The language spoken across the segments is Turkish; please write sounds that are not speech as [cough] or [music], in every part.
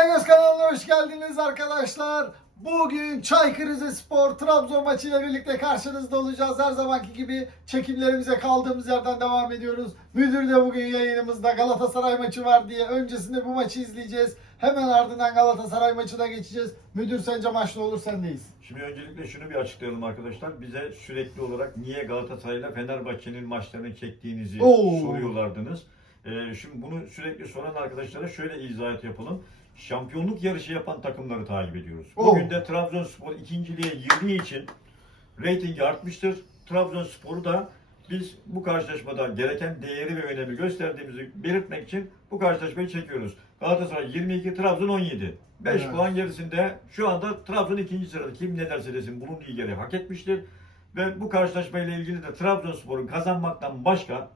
Karagöz kanalına hoş geldiniz arkadaşlar. Bugün Çaykur Rizespor Trabzon maçıyla birlikte karşınızda olacağız. Her zamanki gibi çekimlerimize kaldığımız yerden devam ediyoruz. Müdür de bugün yayınımızda Galatasaray maçı var diye öncesinde bu maçı izleyeceğiz. Hemen ardından Galatasaray maçına geçeceğiz. Müdür sence maç ne olur sendeyiz. Şimdi öncelikle şunu bir açıklayalım arkadaşlar. Bize sürekli olarak niye Galatasaray'la Fenerbahçe'nin maçlarını çektiğinizi Oo. soruyorlardınız. Ee, şimdi bunu sürekli soran arkadaşlara şöyle izah yapalım. Şampiyonluk yarışı yapan takımları takip ediyoruz. Oo. Bugün de Trabzonspor ikinciliğe girdiği için reytingi artmıştır. Trabzonspor'u da biz bu karşılaşmada gereken değeri ve önemi gösterdiğimizi belirtmek için bu karşılaşmayı çekiyoruz. Galatasaray 22, Trabzon 17. 5 Evet. puan gerisinde şu anda Trabzon ikinci sırada. Kim ne derse desin bulunduğu yeri hak etmiştir. Ve bu karşılaşmayla ilgili de Trabzonspor'un kazanmaktan başka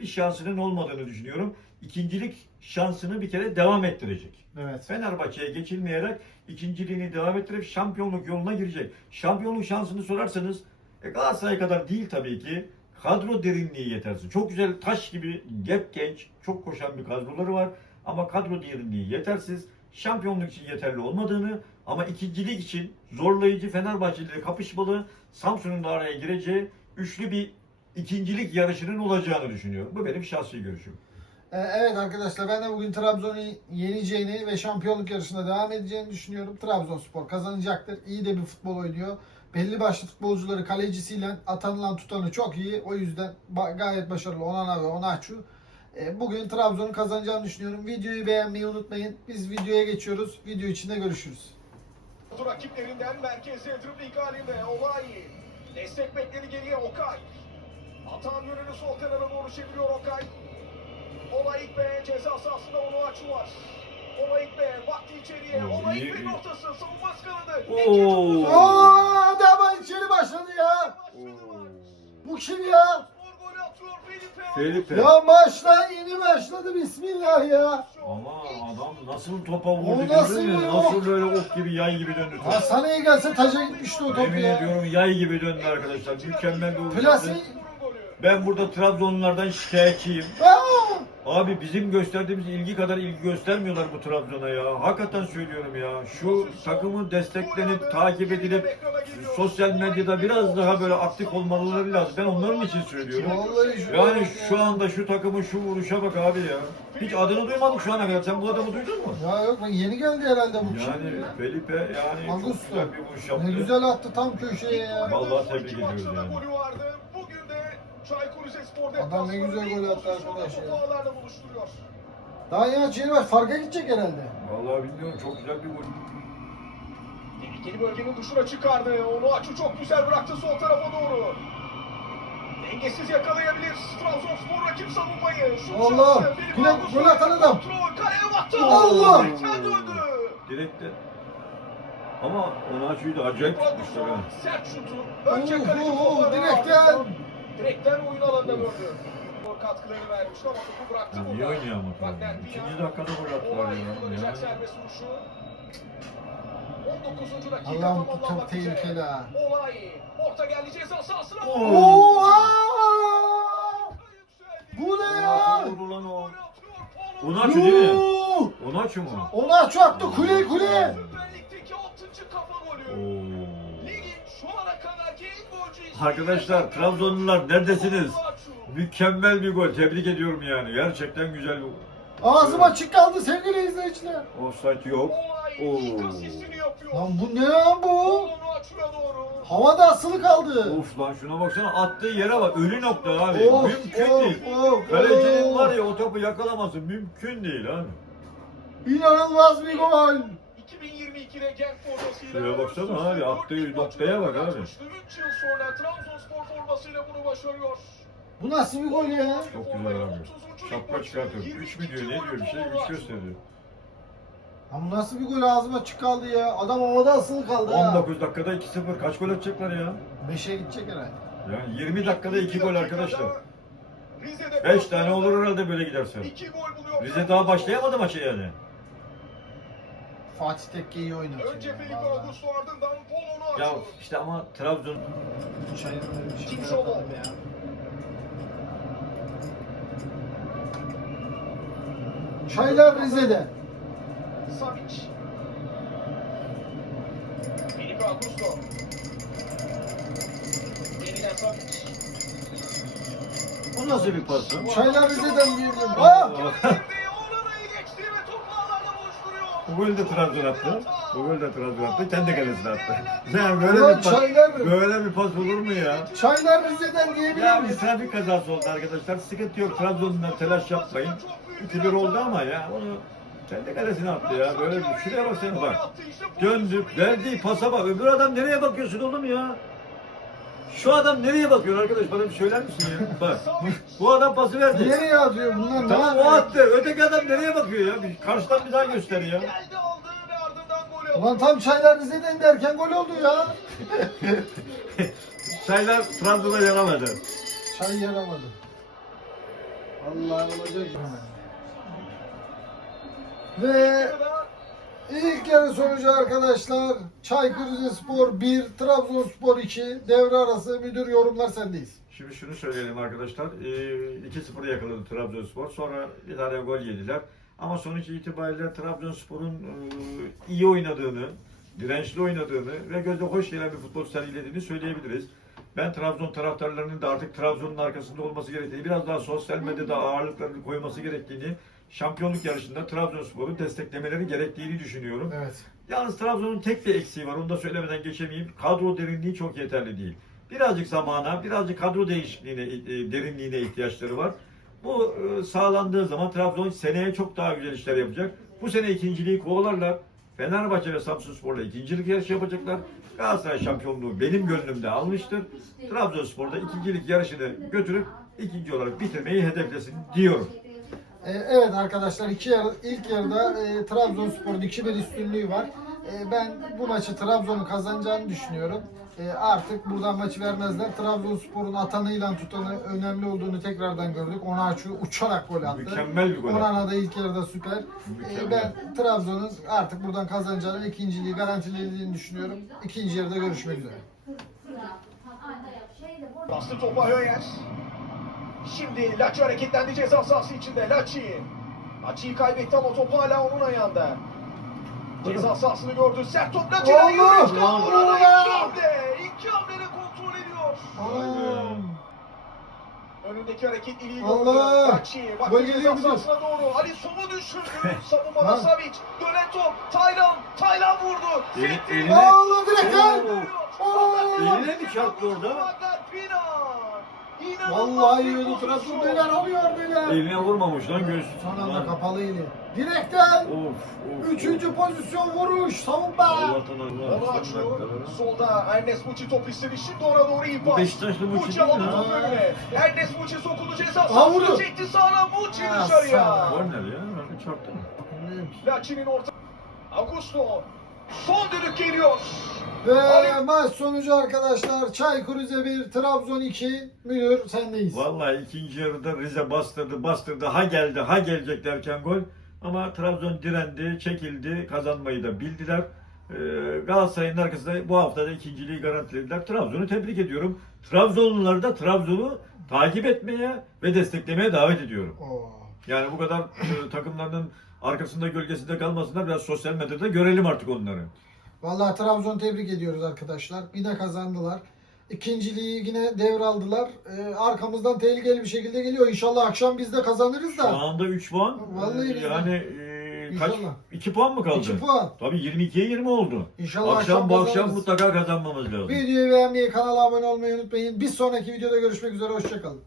bir şansının olmadığını düşünüyorum. İkincilik şansını bir kere devam ettirecek. Evet. Fenerbahçe'ye geçilmeyerek ikinciliğini devam ettirip şampiyonluk yoluna girecek. Şampiyonluk şansını sorarsanız e, Galatasaray kadar değil tabii ki. Kadro derinliği yetersiz. Çok güzel taş gibi gep genç, çok koşan bir kadroları var. Ama kadro derinliği yetersiz. Şampiyonluk için yeterli olmadığını ama ikincilik için zorlayıcı Fenerbahçe ile kapışmalı Samsun'un da araya gireceği üçlü bir ikincilik yarışının olacağını düşünüyorum. Bu benim şahsi görüşüm. Ee, Evet arkadaşlar ben de bugün Trabzon'u yeneceğini ve şampiyonluk yarışına devam edeceğini düşünüyorum. Trabzonspor kazanacaktır. İyi de bir futbol oynuyor. Belli başlı futbolcuları kalecisiyle atanılan tutanı çok iyi. O yüzden gayet başarılı Onana ve Onaçu. Ee, Bugün Trabzon'un kazanacağını düşünüyorum. Videoyu beğenmeyi unutmayın. Biz videoya geçiyoruz. Video içinde görüşürüz. Rakiplerinden merkezde dribling halinde Olay. Destek bekledi geriye Okay. Atan yönünü sol kenara doğru çeviriyor Okay. Olay İkbe ceza sahasında onu açıyor. Olay İkbe baktı içeriye. Olay iyi. ortası savunması kanadı. Oo. Oo, ama içeri başladı ya. Bu kim ya? Spor golü atıyor Felipe. Ya maçtan yeni başladı. Bismillah ya. Ama adam nasıl topa O vurdu nasıl gördün mü? Nasıl ok? böyle ok gibi yay gibi döndü top. Hastaneye gelse taca gitmişti o top Yemin ya. ediyorum yay gibi döndü arkadaşlar. Mükemmel bir vuruş. Plase-. Ben burada Trabzonlulardan şikayetçiyim. Abi bizim gösterdiğimiz ilgi kadar ilgi göstermiyorlar bu Trabzon'a ya. Hakikaten söylüyorum ya. Şu takımın desteklenip, takip edilip sosyal medyada biraz daha böyle aktif olmaları lazım. Ben onların için söylüyorum. Yani şu anda şu takımın şu vuruşa bak abi ya. Hiç adını duymadık şu ana kadar. Sen bu adamı duydun mu? Ya yok ben yeni geldi herhalde bu Yani ya? Felipe yani çok Augusto. güzel bir vuruş yaptı. Ne güzel attı tam köşeye ya. Vallahi tebrik ediyoruz yani. Çaykur Rizespor Adam ne güzel gol attı pozisyonda arkadaş ya. topu ağlarla buluşturuyor. Daha ya yeni baş farka gidecek herhalde. Vallahi bilmiyorum çok güzel bir gol. Tehlikeli bölgenin dışına çıkardı. Onu açı çok güzel bıraktı sol tarafa doğru. Dengesiz yakalayabilir. Trabzonspor rakip savunmayı. Şut Allah! şansı. Gol atan adam. Kontrol. Kaleye baktı. Allah! Direkten döndü. Direkte. Ama Onaçu'yu da acayip tutmuşlar ha. Sert şutu. Önce kaleci oo, kollarına direkten. Direkten oyun alanına döndü. Katkılarını vermişti ama topu bıraktı Ya burada. niye oynuyor ama Wagner. İkinci dakikada gol attılar Olay ya. kullanacak Yani. serbest vuruşu. 19. dakika Allah'ım bu çok tehlikeli ha. Olay. Orta geldi ceza sahasına. Oo! Bu ne ya? Vurdu lan o? Onaçu değil mi? Onaçu mu? Ona çarptı kule kule. Süper Lig'deki 6. kafa golü. Oo. Arkadaşlar Trabzonlular neredesiniz? Mükemmel bir gol. Tebrik ediyorum yani. Gerçekten güzel bir Ağzım açık kaldı sevgili izleyiciler. Offside yok. Oo. Lan bu ne lan bu? Havada asılı kaldı. Of lan şuna baksana attığı yere bak. Ölü nokta abi. Of, mümkün of, değil. of, Kalecinin of. var ya o topu yakalaması mümkün değil abi. İnanılmaz bir gol. 2022'de Genk formasıyla Şuraya baksana abi, attığı noktaya bak abi. 3 yıl sonra Trabzonspor formasıyla bunu başarıyor. Bu nasıl bir gol ya? Çok güzel abi. Şapka çıkartıyor. 3 mü diyor ne diyor bir şey 3 gösteriyor. Bu nasıl bir gol ağzıma açık kaldı ya? Adam havada asılı kaldı ha. 19 dakikada 2-0 kaç gol atacaklar ya? 5'e gidecek herhalde. Yani 20 dakikada 2 gol arkadaşlar. Rize'de 5 tane olur herhalde böyle giderse. 2 gol buluyor. Rize daha başlayamadı maça yani. Fatih Tekke iyi oynatıyor. Önce ya, Felipe vallahi. Augusto ardından Polo'nu Ya açıyor. işte ama Trabzon Çayır bir şey ya. Çaylar Rize'de. Savic. Felipe Augusto. Yeniden Savic. O nasıl bir pas? Çaylar Rize'den diyebilirim. Aa! Bu golü de Trabzon attı. Bu golü de Trabzon attı. Kendi kalesine attı. [laughs] Ya böyle Ulan bir pas, çaylar, böyle bir pas olur mu ya? çaylar Rize'den diyebilir Ya bir miyiz? trafik kazası oldu arkadaşlar. Sıkıntı yok. Trabzon'dan telaş yapmayın. 2-1 oldu ama ya onu kendi kalesine attı ya. Böyle bir şuraya bak sen bak. Döndü. Verdiği pasa bak. Öbür adam nereye bakıyorsun oğlum ya? Şu adam nereye bakıyor arkadaş? Bana bir söyler misin ya? Bak. Bu adam pası verdi. Nereye atıyor bunlar? Ne Tamam o attı. Öteki adam nereye bakıyor ya? Bir karşıdan bir daha göster ya. Geldi aldı ve ardından gol yaptı. Ulan tam çaylar Rize'den derken gol oldu ya. [laughs] Çaylar Trabzon'a yaramadı. Çay yaramadı. Allah olacak. Ve ilk yarı sonucu arkadaşlar Çaykur Rizespor 1, Trabzonspor 2. Devre arası müdür yorumlar sendeyiz. Şimdi şunu söyleyelim arkadaşlar. Ee, 2-0 yakaladı Trabzonspor. Sonra bir tane gol yediler. Ama sonuç itibariyle Trabzonspor'un e, iyi oynadığını, dirençli oynadığını ve göze hoş gelen bir futbol sergilediğini söyleyebiliriz. Ben Trabzon taraftarlarının da artık Trabzon'un arkasında olması gerektiğini, biraz daha sosyal medyada ağırlıklarını koyması gerektiğini, şampiyonluk yarışında Trabzonspor'u desteklemeleri gerektiğini düşünüyorum. Evet. Yalnız Trabzon'un tek bir eksiği var. Onu da söylemeden geçemeyeyim. Kadro derinliği çok yeterli değil. Birazcık zamana, birazcık kadro değişikliğine, e, derinliğine ihtiyaçları var. Bu e, sağlandığı zaman Trabzon seneye çok daha güzel işler yapacak. Bu sene ikinciliği kovalarlar. Fenerbahçe ve Samsunspor'la ikincilik yarışı yapacaklar. Galatasaray şampiyonluğu benim gönlümde almıştır. Trabzonspor'da ikincilik yarışını götürüp ikinci olarak bitirmeyi hedeflesin diyorum. Ee, evet arkadaşlar iki yarı, ilk yarıda e, Trabzonspor'un 2-1 üstünlüğü var. E, ben bu maçı Trabzon'un kazanacağını düşünüyorum. E, artık buradan maçı vermezler. Trabzonspor'un atanıyla tutanı önemli olduğunu tekrardan gördük. Onaçu uçarak gol attı. Mükemmel bir gol. Onana da ilk yarıda süper. E, Mükemmel. ben Trabzon'un artık buradan kazanacağını, ikinciliği garantilediğini düşünüyorum. İkinci yarıda görüşmek üzere. Bastı topa Höyer. Şimdi Laçi hareketlendi ceza sahası içinde. Laçi. Laçi'yi kaybetti ama top hala onun ayağında. Ceza sahasını gördü. Sert top Laçi'den Allah! yürüyüş. Allah! iki hamle. İki hamleyle kontrol ediyor. Önündeki hareketliliği gördü. Allah! Laçi. Baktı Gol ceza gidiyor. sahasına doğru. Ali Som'u düşürdü. [laughs] Savunmada Lan. Savic. Dönen top. Taylan. Taylan vurdu. Eli- Sekti. eline- Allah direkten! Oo. Eline mi çarptı orada? Vallahi yiyordu Trabzon beyler alıyor beyler. Eline vurmamış lan göğsü. Son anda Lan. kapalıydı. Direkten Of of. üçüncü pozisyon vuruş savunma. Allah'tan Allah. Onu açıyor. Solda Ernest Muçi top istedi. Şimdi ona doğru iyi pas. Beşiktaşlı Muçi Muçi aldı ha? top önüne. Ernest Muçi sokuldu ceza sahasına çekti sağına Muçi dışarıya. Korner ya. Ben çarptım. Laçi'nin orta. Augusto. Son düdük geliyor. Ve maç sonucu arkadaşlar Çaykur Rize 1, Trabzon 2. Müdür sendeyiz. Vallahi ikinci yarıda Rize bastırdı bastırdı. Ha geldi ha gelecek derken gol. Ama Trabzon direndi, çekildi, kazanmayı da bildiler. Ee, Galatasaray'ın arkasında bu hafta da ikinciliği garantilediler. Trabzon'u tebrik ediyorum. Trabzonluları da Trabzon'u takip etmeye ve desteklemeye davet ediyorum. Oo. Yani bu kadar e, takımlarının arkasında gölgesinde kalmasınlar. Biraz sosyal medyada görelim artık onları. Vallahi Trabzon tebrik ediyoruz arkadaşlar. Yine kazandılar. İkinciliği yine devraldılar. Ee, arkamızdan tehlikeli bir şekilde geliyor. İnşallah akşam biz de kazanırız Şu da. anda 3 puan. Vallahi Ee, yani e, kaç? İnşallah. 2 puan mı kaldı? 2 puan. Tabii 22'ye 20 oldu. İnşallah akşam bu akşam mutlaka kazanmamız lazım. Videoyu beğenmeyi, kanala abone olmayı unutmayın. Bir sonraki videoda görüşmek üzere. Hoşçakalın.